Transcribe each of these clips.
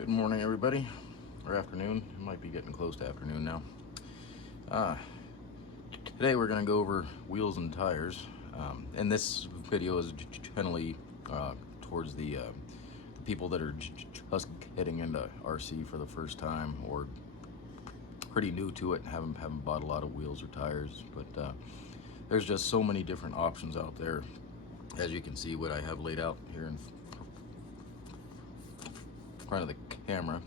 Good morning, everybody, or afternoon. It might be getting close to afternoon now. Uh, Today we're going to go over wheels and tires, and this video is generally towards the people that are just getting into RC for the first time, or pretty new to it and haven't bought a lot of wheels or tires. But there's just so many different options out there. As you can see, what I have laid out here in front of the camera.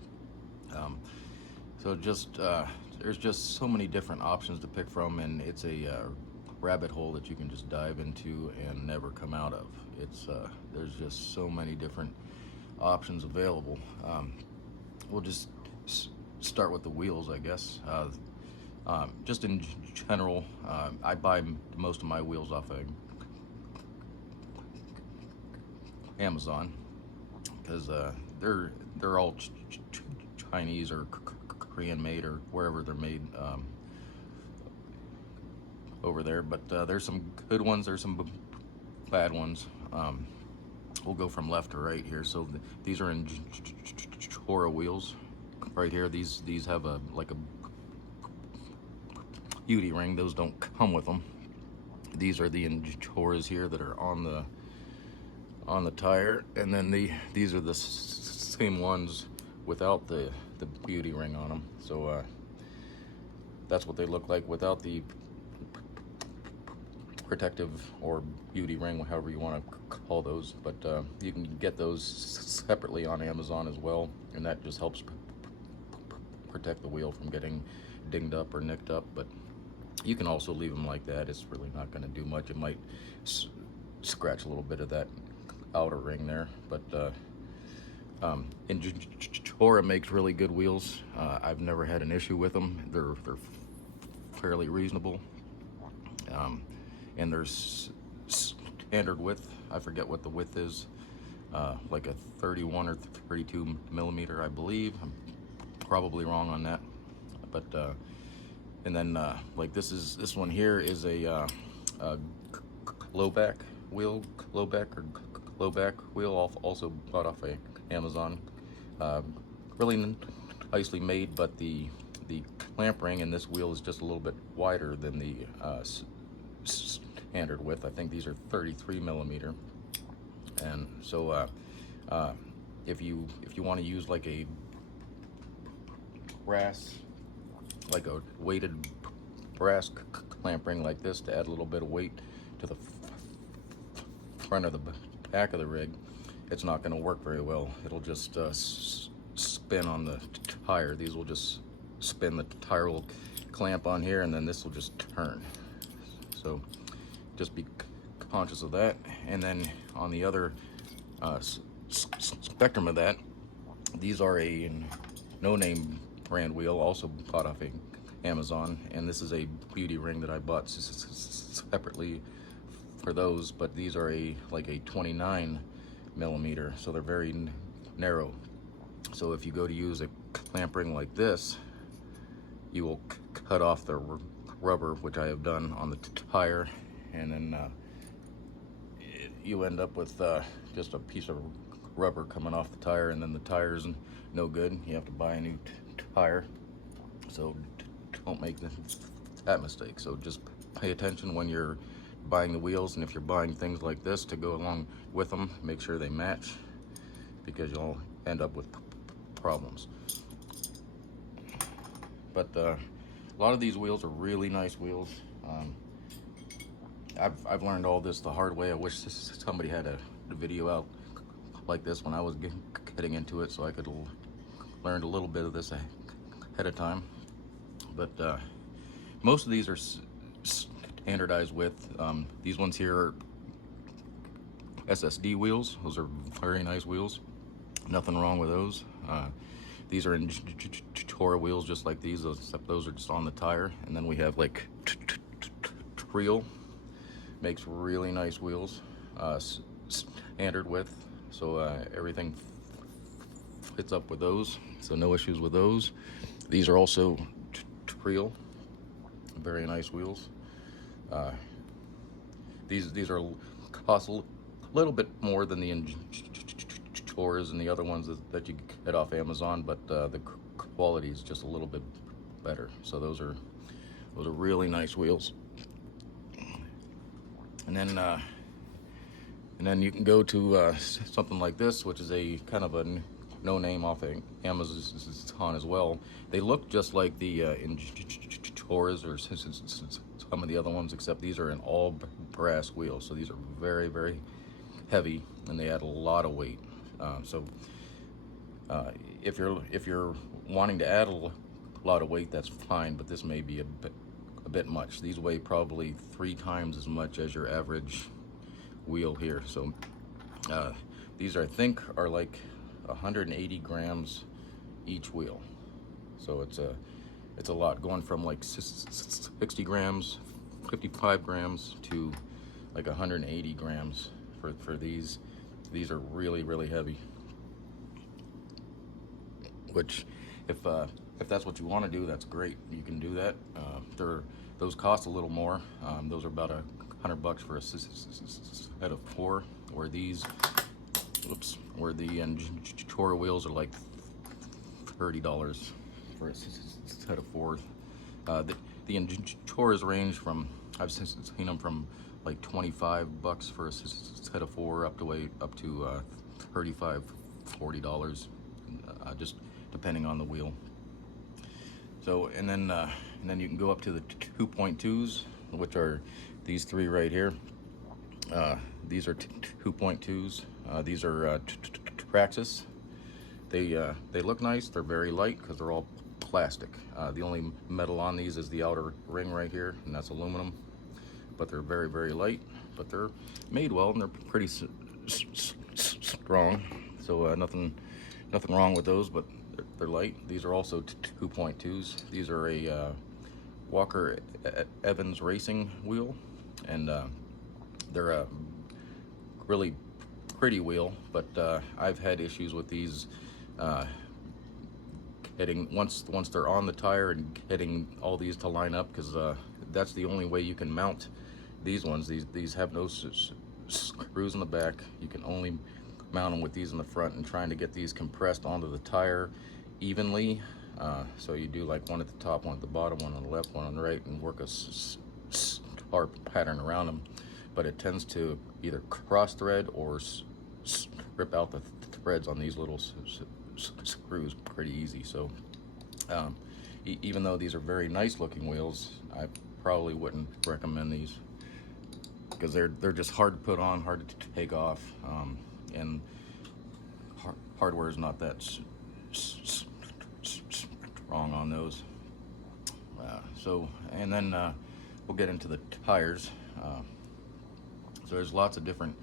So just there's just so many different options to pick from, and it's a rabbit hole that you can just dive into and never come out of. It's there's just so many different options available. We'll just start with the wheels, I guess. Just in general, I buy most of my wheels off of Amazon, because they're all Chinese or Korean made, or wherever they're made over there. But there's some good ones, there's some bad ones. We'll go from left to right here. So these are in Chora wheels right here. These have a beauty ring. Those don't come with them. These are the Choras here that are on the tire, and then these are the same ones without the beauty ring on them. So that's what they look like without the protective or beauty ring, however you want to call those. But you can get those separately on Amazon as well, and that just helps protect the wheel from getting dinged up or nicked up. But you can also leave them like that. It's really not going to do much. It might scratch a little bit of that outer ring there, but and Chora makes really good wheels. I've never had an issue with them. They're fairly reasonable, and there's standard width. I forget what the width is, like a 31 or 32 millimeter, I believe. I'm probably wrong on that, but and then like this one here is a glowback wheel, glowback wheel, also bought off of Amazon. Really nicely made, but the clamp ring in this wheel is just a little bit wider than the standard width. I think these are 33 millimeter, and so if you want to use like a brass, like a weighted brass clamp ring like this, to add a little bit of weight to the front of the back of the rig, it's not going to work very well. It'll just spin on the tire. These will just spin. The tire will clamp on here, and then this will just turn. So just be conscious of that. And then on the other spectrum of that, these are a no-name brand wheel, also bought off of Amazon, and this is a beauty ring that I bought separately for those. But these are like a 29 millimeter, so they're very narrow. So if you go to use a clamp ring like this, you will cut off the rubber, which I have done on the tire, and then you end up with just a piece of rubber coming off the tire, and then the tire's no good. You have to buy a new tire. So don't make that mistake. So just pay attention when you're buying the wheels, and if you're buying things like this to go along with them, make sure they match, because you'll end up with problems. But a lot of these wheels are really nice wheels. I've learned all this the hard way. I wish somebody had a video out like this when I was getting into it, so I could learn a little bit of this ahead of time. But most of these are standardized with. These ones here are SSD wheels. Those are very nice wheels. Nothing wrong with those. These are in Chora wheels, just like these, except those are just on the tire. And then we have like Trio, makes really nice wheels, standard width, so everything fits up with those, so no issues with those. These are also Trio, very nice wheels. These are cost a little bit more than the Tours and the other ones that you get off Amazon, but the quality is just a little bit better. So those are really nice wheels. And then you can go to something like this, which is a kind of a no name off of Amazon as well. They look just like the Tours or some of the other ones, except these are an all brass wheels. So these are very, very heavy, and they add a lot of weight. If you're wanting to add a lot of weight, that's fine, but this may be a bit much. These weigh probably 3 times as much as your average wheel here. So these I think are like 180 grams each wheel. So it's a lot, going from like 60 grams, 55 grams to like 180 grams for these. These are really, really heavy. Which, if that's what you want to do, that's great. You can do that. Those cost a little more. Those are about $100 for a set of 4. Where these, where the Tour wheels are like $30 for a set of 4. The Tours range from, I've seen them from like $25 for a set of 4 up to $35, $40, just depending on the wheel. So and then you can go up to the 2.2s, which are these 3 right here. These are 2.2s. These are Traxxas. They look nice. They're very light because they're all plastic. The only metal on these is the outer ring right here, and that's aluminum. But they're very, very light. But they're made well, and they're pretty strong. So nothing wrong with those. But they're light. These are also 2.2s. These are a Walker Evans racing wheel, and they're a really pretty wheel, but I've had issues with these getting once they're on the tire and getting all these to line up, because that's the only way you can mount these ones. These have no screws in the back. You can only mount them with these in the front, and trying to get these compressed onto the tire evenly. So you do like one at the top, one at the bottom, one on the left, one on the right, and work a star pattern around them. But it tends to either cross thread or rip out the threads on these little screws pretty easy. So even though these are very nice looking wheels, I probably wouldn't recommend these, because they're just hard to put on, hard to take off, and hardware is not that strong on those. So, and then we'll get into the tires. So there's lots of different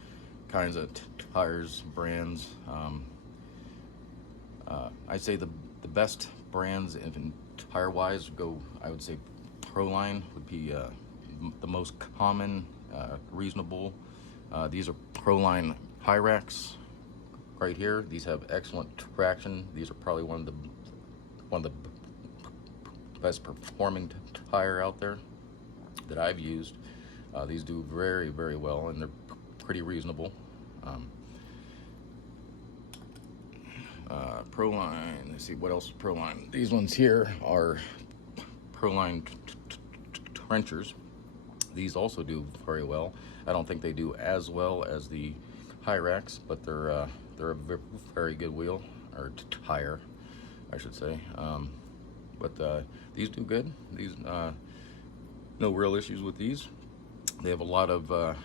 kinds of tires, brands. I'd say the best brands, in tire-wise, I would say Proline would be the most common, reasonable. These are Proline Hyrax right here. These have excellent traction. These are probably one of the best performing tire out there that I've used. These do very, very well, and they're pretty reasonable. Proline, let's see, what else is Proline? These ones here are Proline trenchers. These also do very well. I don't think they do as well as the Hyrax, but they're a very good wheel, or tire, I should say. But these do good. These, no real issues with these. They have a lot of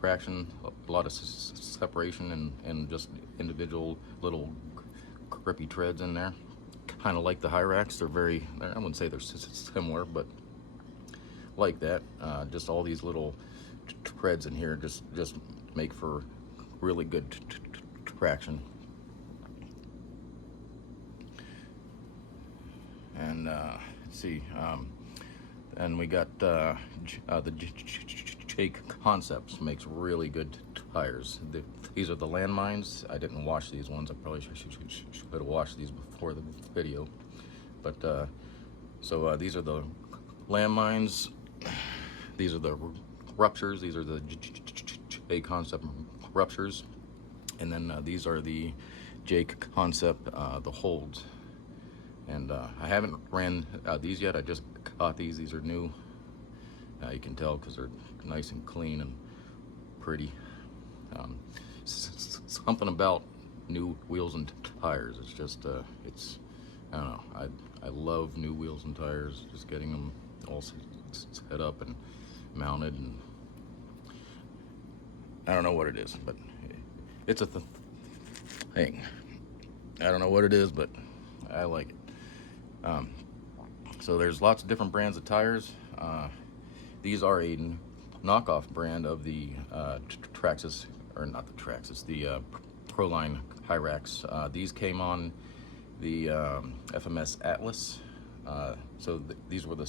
traction, a lot of separation, and just individual little grippy treads in there. Kind of like the Hyrax. They're very, I wouldn't say they're similar, but like that. Just all these little treads in here just make for really good traction. And let's see, and we got the Jake Concepts makes really good tires. These are the landmines. I didn't wash these ones. I probably should have washed these before the video. But so these are the landmines. These are the ruptures. These are the Jake Concept ruptures. And then these are the J Concept, the holds. And I haven't ran these yet. I just got these. These are new. You can tell because they're nice and clean and pretty. Something about new wheels and tires. It's just, I don't know. I love new wheels and tires. Just getting them all set up and mounted, and I don't know what it is, but it's a thing. I don't know what it is, but I like it. So there's lots of different brands of tires. These are a knockoff brand of the Traxxas, or not the Traxxas, the Proline Hyrax. These came on the FMS Atlas. So these were the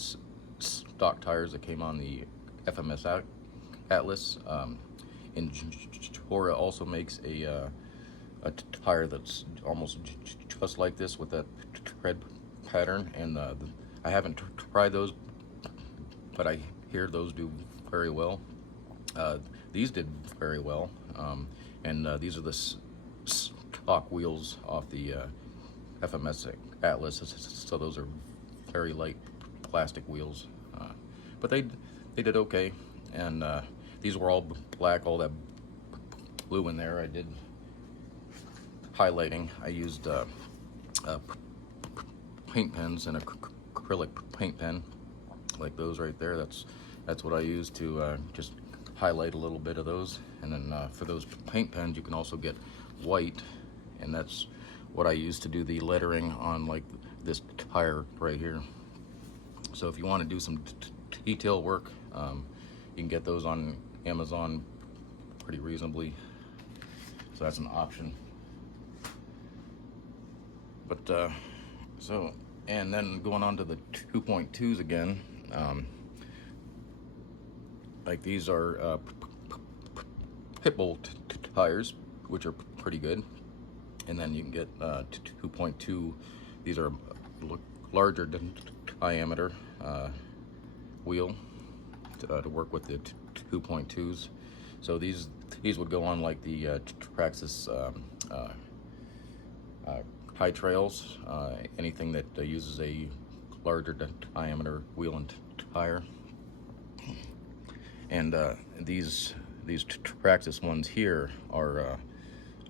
stock tires that came on the FMS Atlas. Injora also makes a tire that's almost just like this with that tread pattern, and I haven't tried those, but I hear those do very well. These did very well, and these are the stock wheels off the FMS Atlas, so those are very light plastic wheels, but they did okay. And these were all black, all that blue in there. I did highlighting. I used paint pens and a acrylic paint pen like those right there. That's what I use to just highlight a little bit of those. And then for those paint pens, you can also get white, and that's what I use to do the lettering on like this tire right here. So if you want to do some detail work, you can get those on Amazon pretty reasonably. So that's an option. But so, and then going on to the 2.2s again, like these are Pitbull tires, which are pretty good. And then you can get 2.2. These are larger diameter wheel to work with the 2.2s. So these would go on like the Traxxas high trails, anything that uses a larger diameter wheel and tire. And these Traxxas ones here are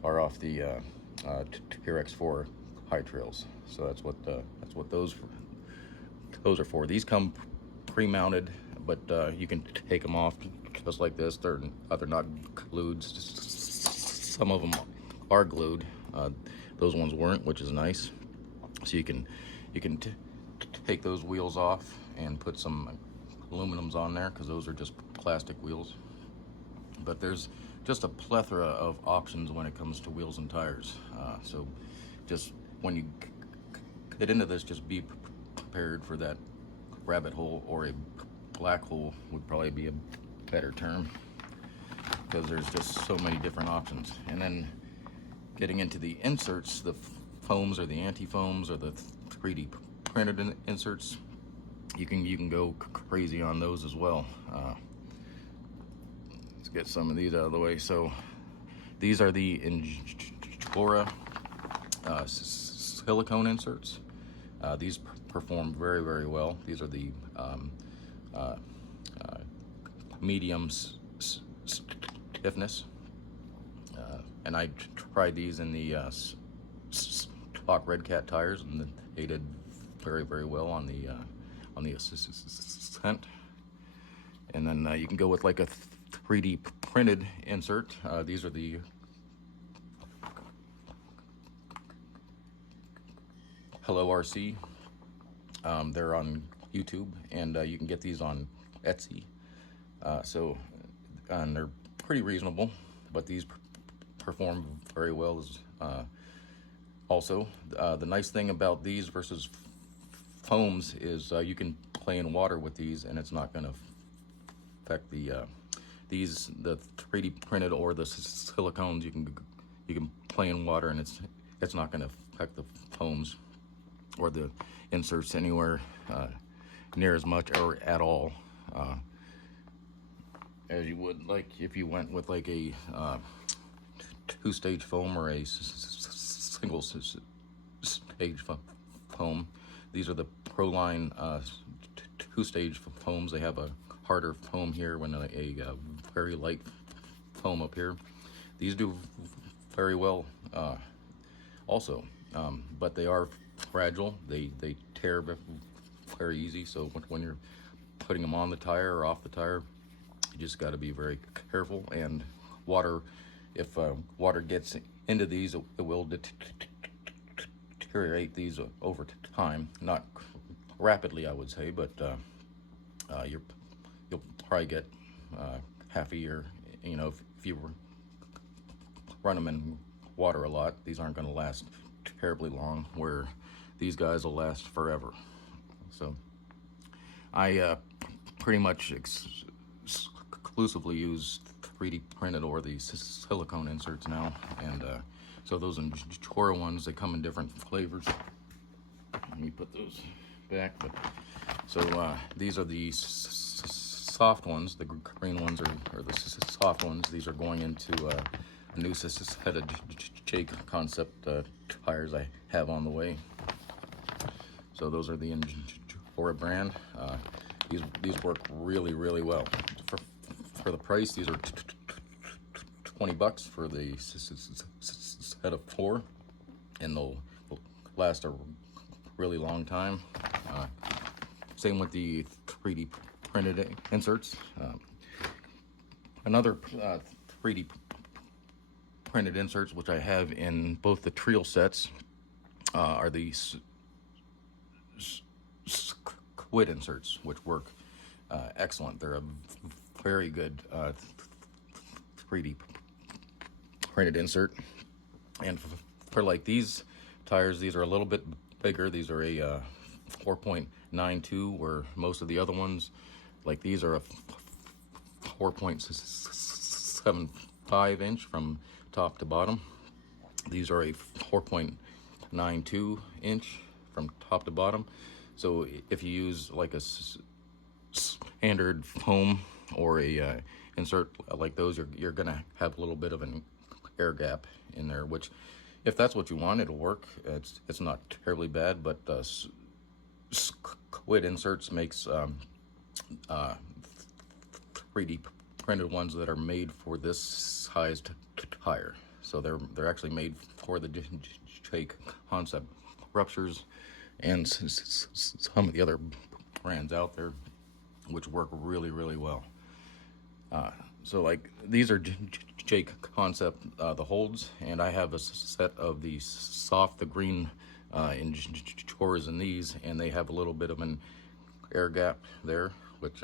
off the TRX4 high trails. So that's what those are for. These come pre-mounted, but you can take them off just like this. They're not glued. Some of them are glued. Those ones weren't, which is nice. So you can take those wheels off and put some aluminums on there, because those are just plastic wheels. But there's just a plethora of options when it comes to wheels and tires. So just when you get into this, just be prepared for that rabbit hole, or a black hole would probably be a better term, because there's just so many different options. And then getting into the inserts, the foams or the anti-foams or the 3D printed inserts, you can go crazy on those as well. Let's get some of these out of the way. So these are the Injora silicone inserts. These perform very, very well. These are the medium stiffness, and I tried these in the stock Red Cat tires, and they did very, very well on the Ascent. And then you can go with like a 3D printed insert. These are the Hello RC. They're on YouTube, and you can get these on Etsy. And they're pretty reasonable, but these perform very well. Also, the nice thing about these versus foams is you can play in water with these, and it's not going to affect the 3D printed or the silicones. You can play in water, and it's not going to affect the foams or the inserts anywhere near as much or at all as you would like if you went with like a two-stage foam or a single stage foam. These are the Proline two-stage foams. They have a harder foam here and a very light foam up here. These do very well also, but they are fragile. They tear very easy, so when you're putting them on the tire or off the tire, you just got to be very careful. And water, if water gets into these, it will deteriorate these over time. Not rapidly, I would say, but you'll probably get half a year. You know, if you run them in water a lot, these aren't going to last terribly long, where these guys will last forever. So I pretty much exclusively use 3D printed or the silicone inserts now, and so those Injora ones, they come in different flavors. Let me put those back. But so these are the soft ones. The green ones are the soft ones. These are going into a new set of Jake concept tires I have on the way. So those are the Injora brand. These work really well. For the price, these are $20 for the set of 4, and they'll last a really long time. Same with the 3D printed inserts. Another 3D printed inserts, which I have in both the trio sets, are the squid inserts, which work excellent. They're a very good 3D printed insert. And for like these tires, these are a little bit bigger. These are a 4.92, where most of the other ones, like these, are a 4.75 inch from top to bottom. These are a 4.92 inch from top to bottom. So if you use like a standard foam or a insert like those, you're gonna have a little bit of an air gap in there, which, if that's what you want, it'll work. It's not terribly bad, but squid inserts makes 3D printed ones that are made for this sized tire. So they're actually made for the Jake concept ruptures and some of the other brands out there, which work really well. So like these are Jake concept, the holds, and I have a set of the soft, the green Injoras in these, and they have a little bit of an air gap there, which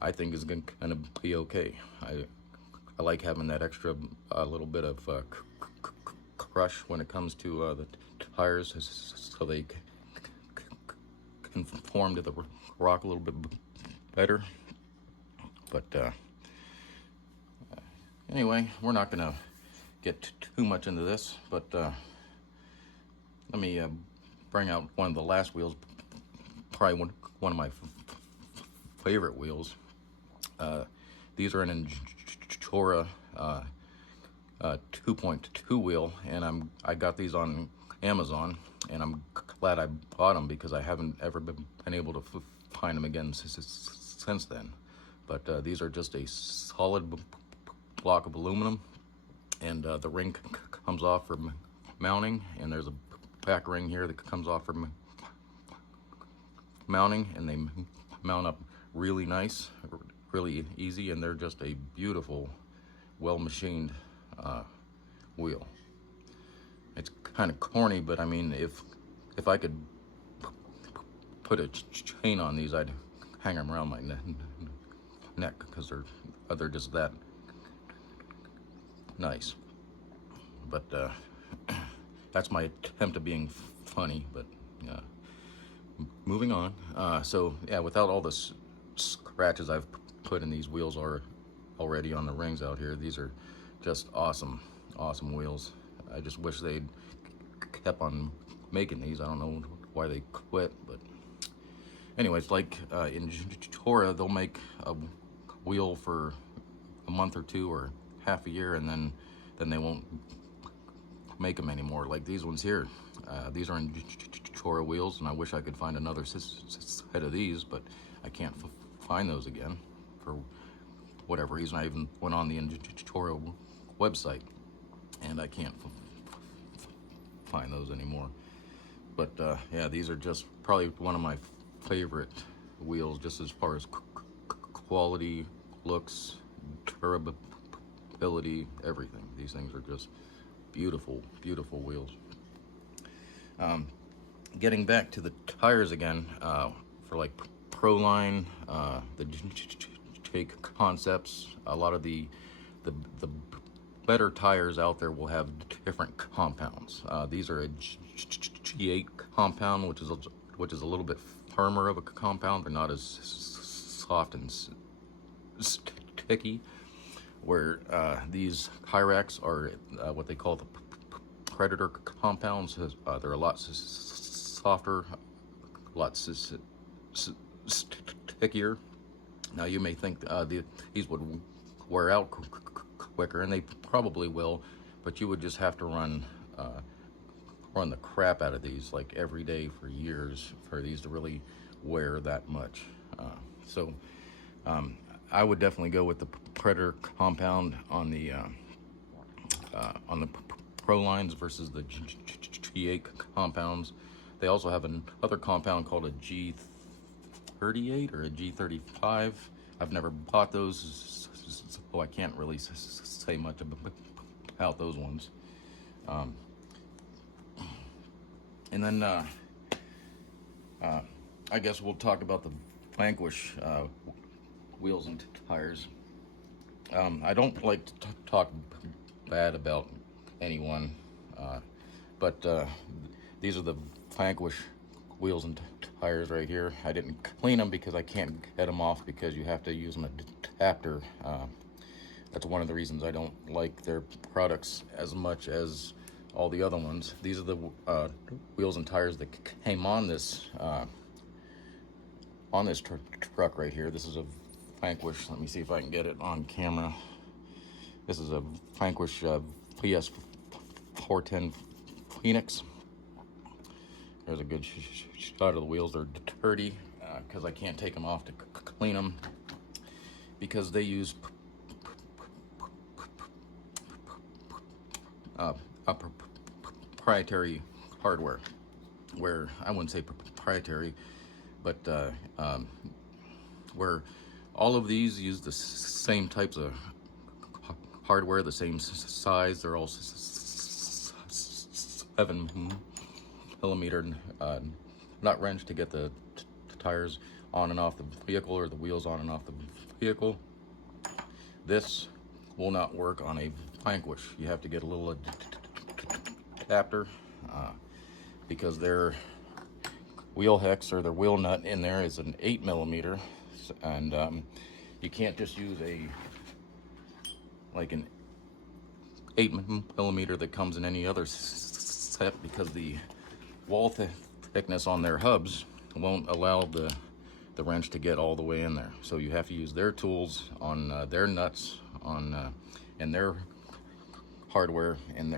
I think is going to be okay. I like having that extra little bit of crush when it comes to the tires, so they conform to the rock a little bit better. But anyway, we're not going to get too much into this, but let me bring out one of the last wheels, probably one of my favorite wheels. These are an Injora 2.2 wheel, and I got these on Amazon, and I'm glad I bought them because I haven't ever been able to find them again since then. But these are just a solid block of aluminum, and the ring comes off for mounting, and there's a back ring here that comes off for mounting, and they mount up really nice, really easy, and they're just a beautiful, well machined wheel. It's kind of corny, but I mean, if I could put a chain on these, I'd hang them around my neck because they're just that nice. But that's my attempt at being funny. But moving on. So yeah, without all the scratches I've put in these wheels already on the rings out here, these are just awesome wheels. I just wish they'd kept on making these. I don't know why they quit, but anyways, like in Injora, they'll make a wheel for a month or two or half a year, and then they won't make them anymore. Like these ones here. These are Chora wheels, and I wish I could find another set of these, but I can't find those again for whatever reason. I even went on the Chora website, and I can't find those anymore. But yeah, these are just probably one of my favorite wheels, just as far as quality, looks, durability, everything. These things are just beautiful, beautiful wheels. Getting back to the tires again, for like Proline, the Jake Concepts, a lot of the better tires out there will have different compounds. These are a G8 compound, which is a little bit firmer of a compound. They're not as soft and sticky. Where these Hyrax are what they call the Predator compounds. They're a lot softer, a lot stickier. Now you may think these would wear out quicker, and they probably will, but you would just have to run the crap out of these like every day for years for these to really wear that much. I would definitely go with the Predator compound on the Pro lines versus the G8 compounds. They also have another compound called a G38 or a G35. I've never bought those, so I can't really say much about those ones. And then I guess we'll talk about the Vanquish wheels and tires. I don't like to talk bad about anyone, but these are the Vanquish wheels and tires right here. I didn't clean them because I can't get them off because you have to use an adapter. That's one of the reasons I don't like their products as much as all the other ones. These are the wheels and tires that came on this truck right here. This is a Vanquish. Let me see if I can get it on camera. This is a Vanquish PS 410 Phoenix. There's a good shot of the wheels. They're dirty because I can't take them off to clean them because they use proprietary hardware. Where I wouldn't say proprietary, but where all of these use the same types of hardware, the same size. They're all 7mm nut wrench to get the tires on and off the vehicle, or the wheels on and off the vehicle. This will not work on a Vanquish. You have to get a little adapter because their wheel hex, or their wheel nut in there, is an 8mm, and you can't just use an 8mm that comes in any other set, because the wall thickness on their hubs won't allow the wrench to get all the way in there. So you have to use their tools on their nuts on and their hardware and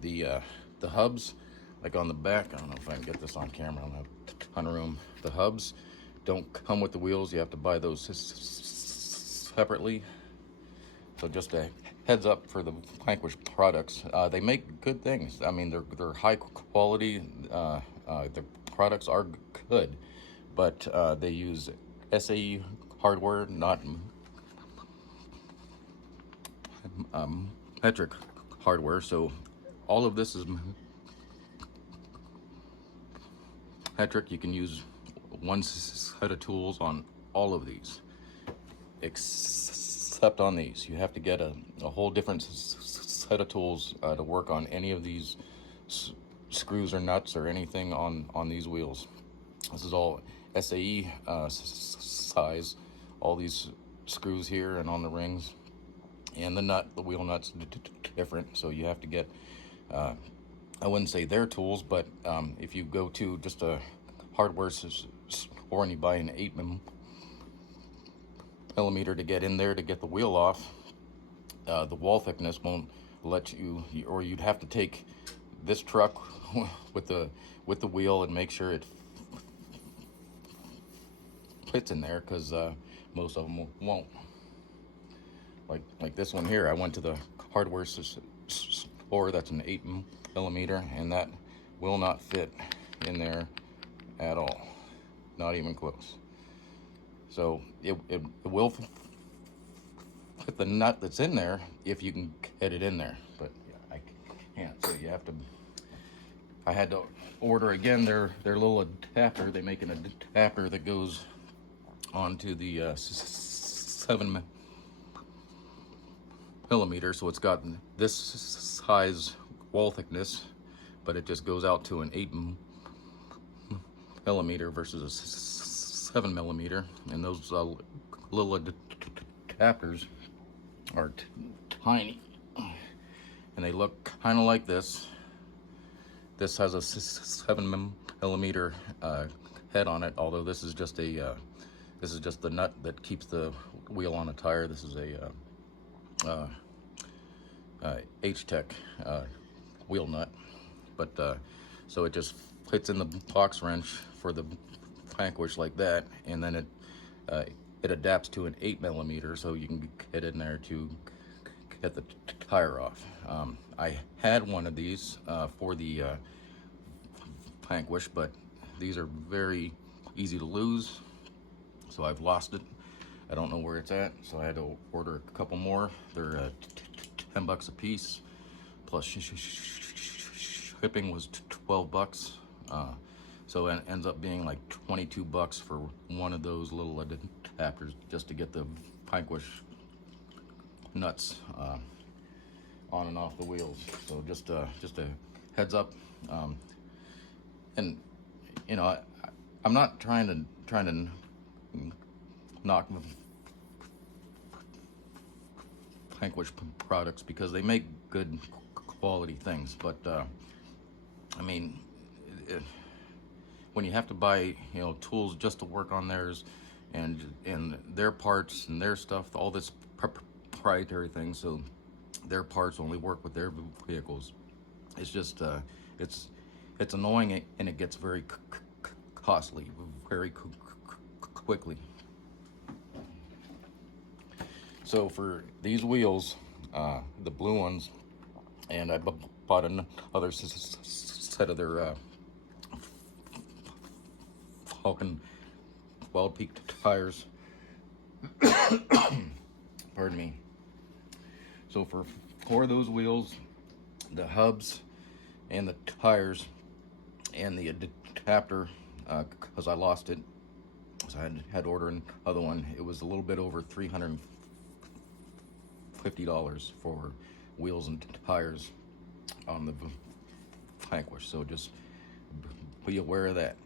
the hubs, like on the back. I don't know if I can get this on camera. I don't have a ton of room. The hubs don't come with the wheels. You have to buy those separately. So just a heads up for the Vanquish products. They make good things. I mean, they're high quality. The products are good, but they use SAE hardware, not metric hardware. So all of this is metric. You can use one set of tools on all of these, except on these. You have to get a whole different set of tools to work on any of these screws or nuts or anything on these wheels. This is all SAE size. All these screws here and on the rings, and the wheel nut's different. So you have to get, I wouldn't say their tools, but if you go to just a hardware store and you buy an 8mm to get in there to get the wheel off, the wall thickness won't let you, or you'd have to take this truck with the wheel and make sure it fits in there, because most of them won't. Like this one here, I went to the hardware store. That's an 8mm, and that will not fit in there at all, not even close. So it will fit the nut that's in there if you can get it in there, but I can't. So you have to. I had to order again their little adapter. They make an adapter that goes onto the 7mm, so it's got this size wall thickness, but it just goes out to an 8mm versus a 7mm, and those little adapters are tiny, and they look kind of like this. This has a 7mm head on it, although this is just a this is just the nut that keeps the wheel on a tire. This is a H-Tech wheel nut, but so it just fits in the box wrench for the Vanquish like that, and then it adapts to an 8mm, so you can get in there to get the tire off. I had one of these for the Vanquish, but these are very easy to lose, so I've lost it. I don't know where it's at, so I had to order a couple more. They're $10 a piece, plus shipping was $12. So it ends up being like $22 for one of those little adapters just to get the Vanquish nuts on and off the wheels. So just a heads up. And you know, I'm not trying to knock Vanquish products, because they make good quality things, but I mean, when you have to buy, you know, tools just to work on theirs, and their parts and their stuff, all this proprietary thing, so their parts only work with their vehicles. It's just it's annoying, and it gets very costly very quickly. So for these wheels, the blue ones, and I bought another set of their Falcon Wild Peak tires. Pardon me. So for those wheels, the hubs and the tires and the adapter, because I lost it, so I had to order another one. It was a little bit over $350 for wheels and tires on the Vanquish. So just be aware of that.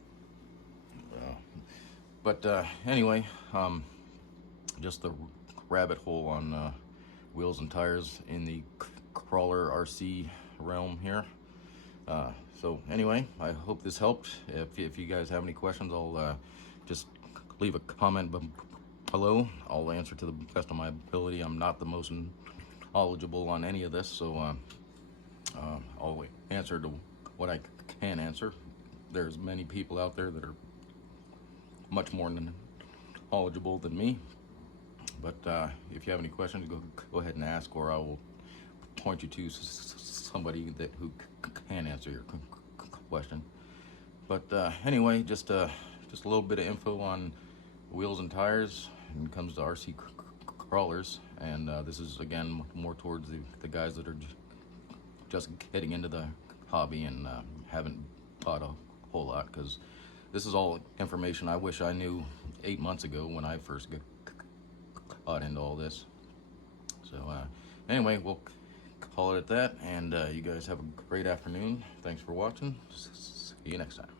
But anyway, just the rabbit hole on wheels and tires in the crawler RC realm here. So anyway, I hope this helped. If you guys have any questions, I'll just leave a comment below. I'll answer to the best of my ability. I'm not the most knowledgeable on any of this, so I'll answer to what I can answer. There's many people out there that are much more knowledgeable than me, but if you have any questions, go ahead and ask, or I will point you to somebody who can answer your question. But anyway, just a little bit of info on wheels and tires when it comes to RC crawlers, and this is again more towards the guys that are just getting into the hobby and haven't bought a whole lot, because this is all information I wish I knew 8 months ago when I first got into all this. So anyway, we'll call it at that, and you guys have a great afternoon. Thanks for watching. See you next time.